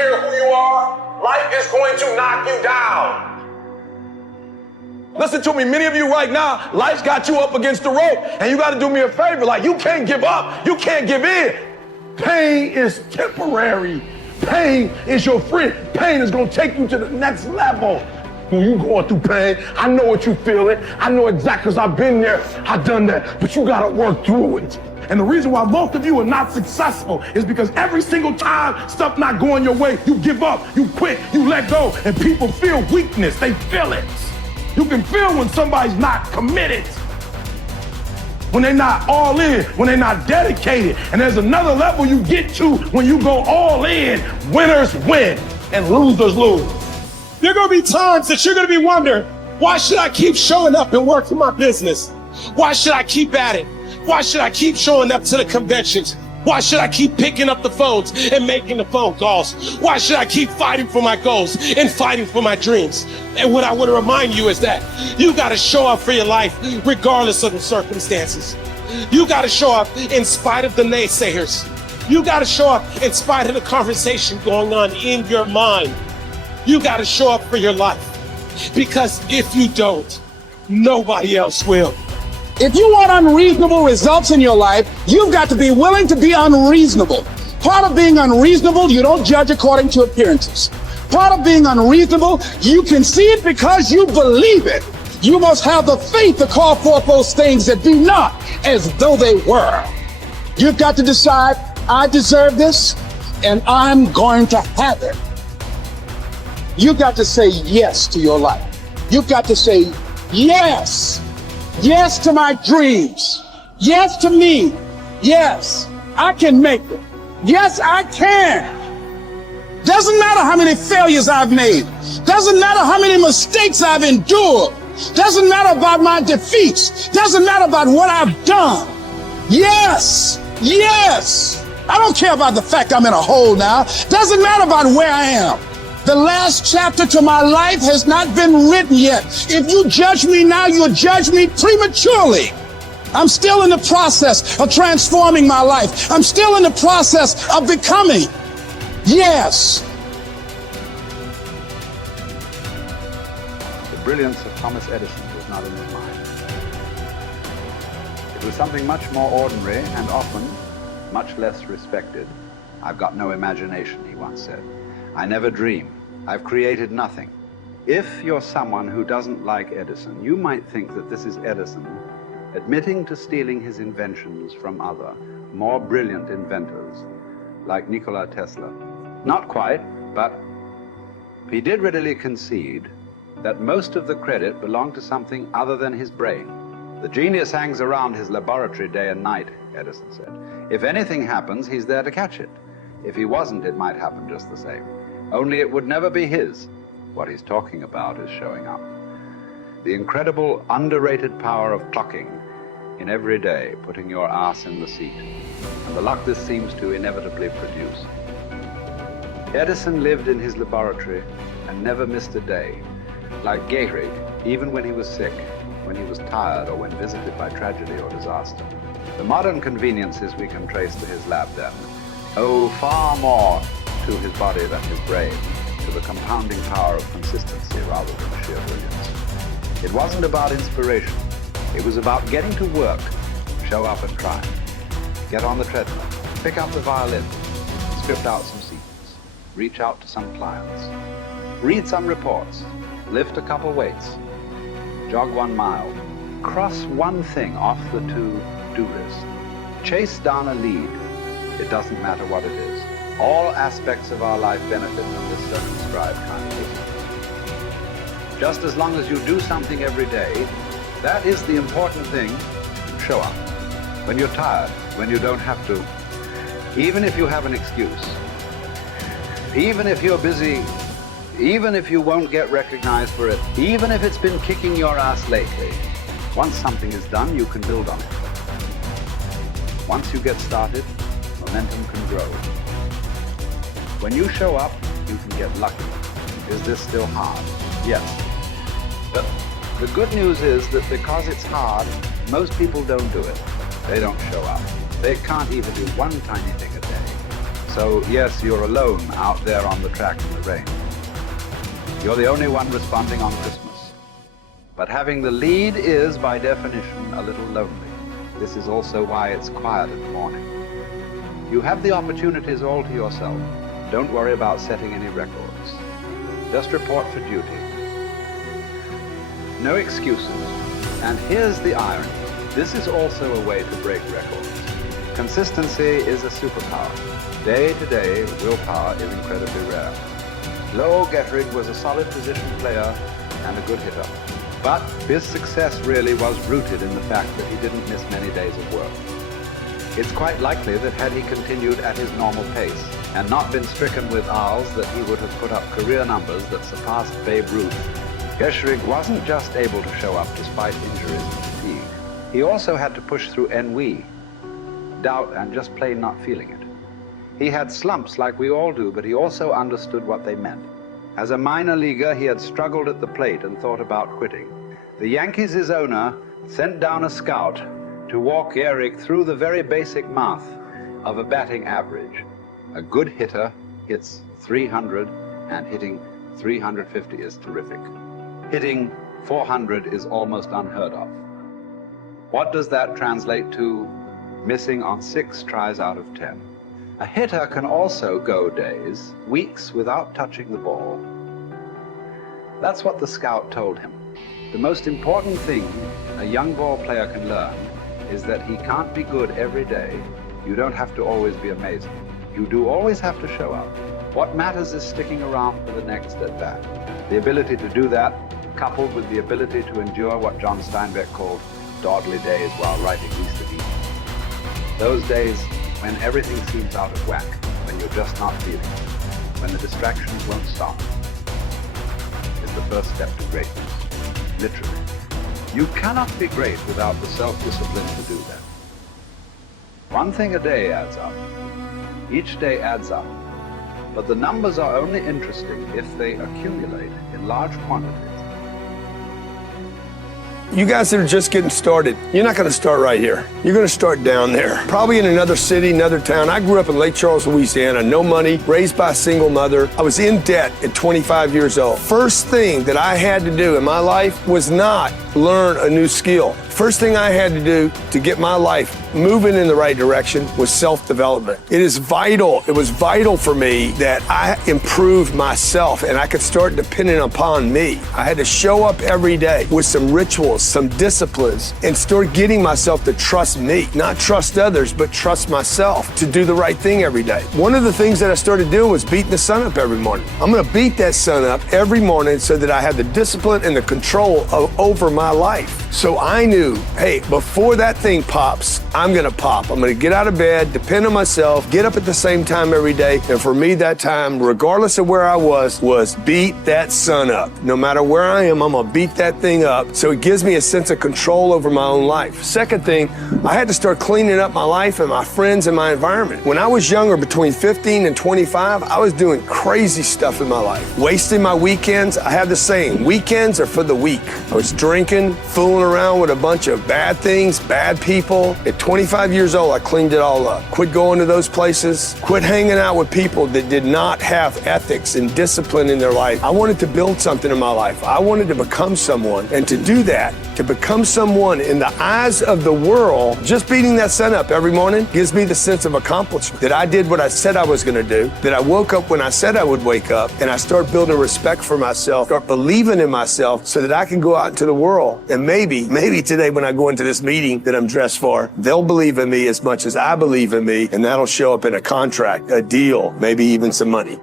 care who you are, life is going to knock you down. Listen to me, many of you right now, life's got you up against the rope, and you got to do me a favor. Like, you can't give up. You can't give in. Pain is temporary. Pain is your friend. Pain is going to take you to the next level. When you going through pain, I know what you feeling. I know exactly, because I've been there. I've done that. But you got to work through it. And the reason why most of you are not successful is because every single time stuff not going your way, you give up, you quit, you let go, and people feel weakness. They feel it. You can feel when somebody's not committed, when they're not all in, when they're not dedicated. And there's another level you get to when you go all in. Winners win and losers lose. There are going to be times that you're going to be wondering, why should I keep showing up and working my business? Why should I keep at it? Why should I keep showing up to the conventions? Why should I keep picking up the phones and making the phone calls? Why should I keep fighting for my goals and fighting for my dreams? And what I want to remind you is that you got to show up for your life regardless of the circumstances. You got to show up in spite of the naysayers. You got to show up in spite of the conversation going on in your mind. You got to show up for your life, because if you don't, nobody else will. If you want unreasonable results in your life, you've got to be willing to be unreasonable. Part of being unreasonable, you don't judge according to appearances. Part of being unreasonable, you can see it because you believe it. You must have the faith to call forth those things that be not as though they were. You've got to decide, I deserve this, and I'm going to have it. You've got to say yes to your life. You've got to say yes. Yes to my dreams. Yes to me. Yes, I can make it. Yes, I can. Doesn't matter how many failures I've made. Doesn't matter how many mistakes I've endured. Doesn't matter about my defeats. Doesn't matter about what I've done. Yes, yes. I don't care about the fact I'm in a hole now. Doesn't matter about where I am. The last chapter to my life has not been written yet. If you judge me now, you'll judge me prematurely. I'm still in the process of transforming my life. I'm still in the process of becoming. Yes. The brilliance of Thomas Edison was not in his mind. It was something much more ordinary and often much less respected. I've got no imagination, he once said. I never dream. I've created nothing. If you're someone who doesn't like Edison, you might think that this is Edison admitting to stealing his inventions from other, more brilliant inventors, like Nikola Tesla. Not quite, but he did readily concede that most of the credit belonged to something other than his brain. The genius hangs around his laboratory day and night, Edison said. If anything happens, he's there to catch it. If he wasn't, it might happen just the same. Only it would never be his. What he's talking about is showing up. The incredible, underrated power of clocking in every day, putting your ass in the seat, and the luck this seems to inevitably produce. Edison lived in his laboratory and never missed a day. Like Gehrig, even when he was sick, when he was tired, or when visited by tragedy or disaster. The modern conveniences we can trace to his lab then owe far more to his body than his brain, to the compounding power of consistency rather than sheer brilliance. It wasn't about inspiration. It was about getting to work, show up and try. Get on the treadmill, pick up the violin, script out some sequence, reach out to some clients, read some reports, lift a couple weights, jog 1 mile, cross one thing off the to-do list, chase down a lead. It doesn't matter what it is. All aspects of our life benefit from this circumscribed kind of business. Just as long as you do something every day, that is the important thing. Show up. When you're tired, when you don't have to, even if you have an excuse, even if you're busy, even if you won't get recognized for it, even if it's been kicking your ass lately, once something is done, you can build on it. Once you get started, momentum can grow. When you show up, you can get lucky. Is this still hard? Yes. But the good news is that because it's hard, most people don't do it. They don't show up. They can't even do one tiny thing a day. So yes, you're alone out there on the track in the rain. You're the only one responding on Christmas. But having the lead is, by definition, a little lonely. This is also why it's quiet in the morning. You have the opportunities all to yourself. Don't worry about setting any records. Just report for duty. No excuses. And here's the irony. This is also a way to break records. Consistency is a superpower. Day to day, willpower is incredibly rare. Lowell Getterig was a solid position player and a good hitter. But his success really was rooted in the fact that he didn't miss many days of work. It's quite likely that had he continued at his normal pace and not been stricken with R's, that he would have put up career numbers that surpassed Babe Ruth. Getterig wasn't just able to show up despite injuries and fatigue. He also had to push through ennui, doubt, and just plain not feeling it. He had slumps like we all do, but he also understood what they meant. As a minor leaguer, he had struggled at the plate and thought about quitting. The Yankees' owner sent down a scout to walk Gehrig through the very basic math of a batting average. A good hitter hits 300, and hitting 350 is terrific. Hitting 400 is almost unheard of. What does that translate to? Missing on 6 tries out of 10. A hitter can also go days, weeks without touching the ball. That's what the scout told him. The most important thing a young ball player can learn is that he can't be good every day. You don't have to always be amazing. You do always have to show up. What matters is sticking around for the next at-bat. The ability to do that, coupled with the ability to endure what John Steinbeck called dawdly days while writing Easter Eve. Those days when everything seems out of whack, when you're just not feeling it, when the distractions won't stop, is the first step to greatness, literally. You cannot be great without the self-discipline to do that. One thing a day adds up. Each day adds up. But the numbers are only interesting if they accumulate in large quantities. You guys that are just getting started, you're not going to start right here. You're going to start down there, probably in another city, another town. I grew up in Lake Charles, Louisiana, no money, raised by a single mother. I was in debt at 25 years old. First thing that I had to do in my life was not learn a new skill. First thing I had to do to get my life moving in the right direction was self-development. It is vital. It was vital for me that I improved myself and I could start depending upon me. I had to show up every day with some rituals, some disciplines, and start getting myself to trust me, not trust others, but trust myself to do the right thing every day. One of the things that I started doing was beating the sun up every morning. I'm going to beat that sun up every morning so that I have the discipline and the control over my life. So I knew, hey, before that thing pops, I'm going to pop. I'm going to get out of bed, depend on myself, get up at the same time every day. And for me, that time, regardless of where I was beat that sun up. No matter where I am, I'm going to beat that thing up. So it gives me a sense of control over my own life. Second thing, I had to start cleaning up my life and my friends and my environment. When I was younger, between 15 and 25, I was doing crazy stuff in my life. Wasting my weekends. I have the saying, weekends are for the weak. I was drinking, fooling around with a bunch of bad things, bad people. At 25 years old, I cleaned it all up. Quit going to those places. Quit hanging out with people that did not have ethics and discipline in their life. I wanted to build something in my life. I wanted to become someone. And to do that, to become someone in the eyes of the world, just beating that sun up every morning gives me the sense of accomplishment that I did what I said I was going to do, that I woke up when I said I would wake up, and I start building respect for myself, start believing in myself so that I can go out into the world. And maybe today when I go into this meeting that I'm dressed for, they'll believe in me as much as I believe in me, and that'll show up in a contract, a deal, maybe even some money.